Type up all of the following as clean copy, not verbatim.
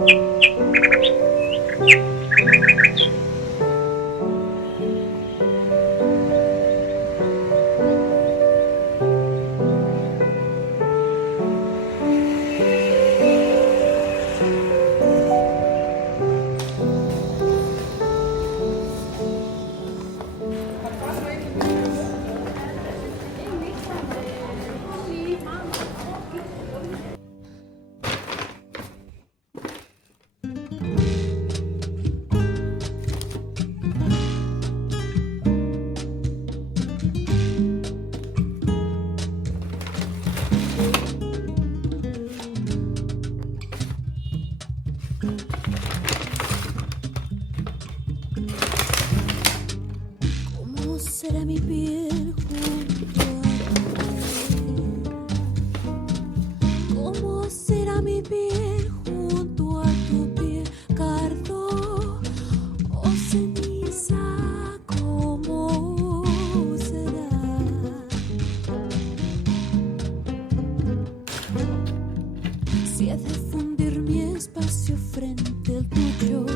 ¿Cómo será mi piel junto a ti? ¿Cómo será mi piel junto a tu piel, cardo o ceniza? ¿Cómo será? Si he de fundir mi espacio frente al tuyo,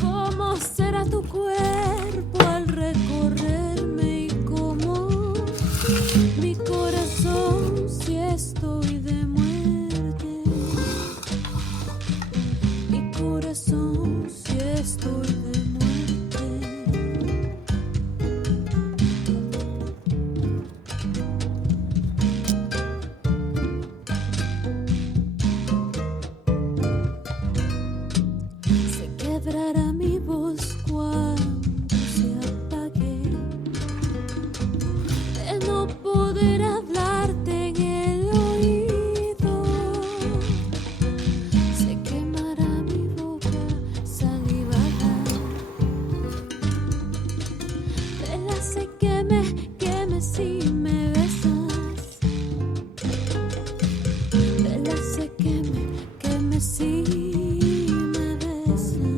¿cómo será tu cuerpo al recorrerme? Y cómo mi corazón si estoy de muerte, mi corazón si estoy de muerte. Se quebrará mi voz cuando se apague, de no poder hablarte en el oído. Se quemará mi boca salivada, de la sé queme si me besas, de la sé queme si me besas.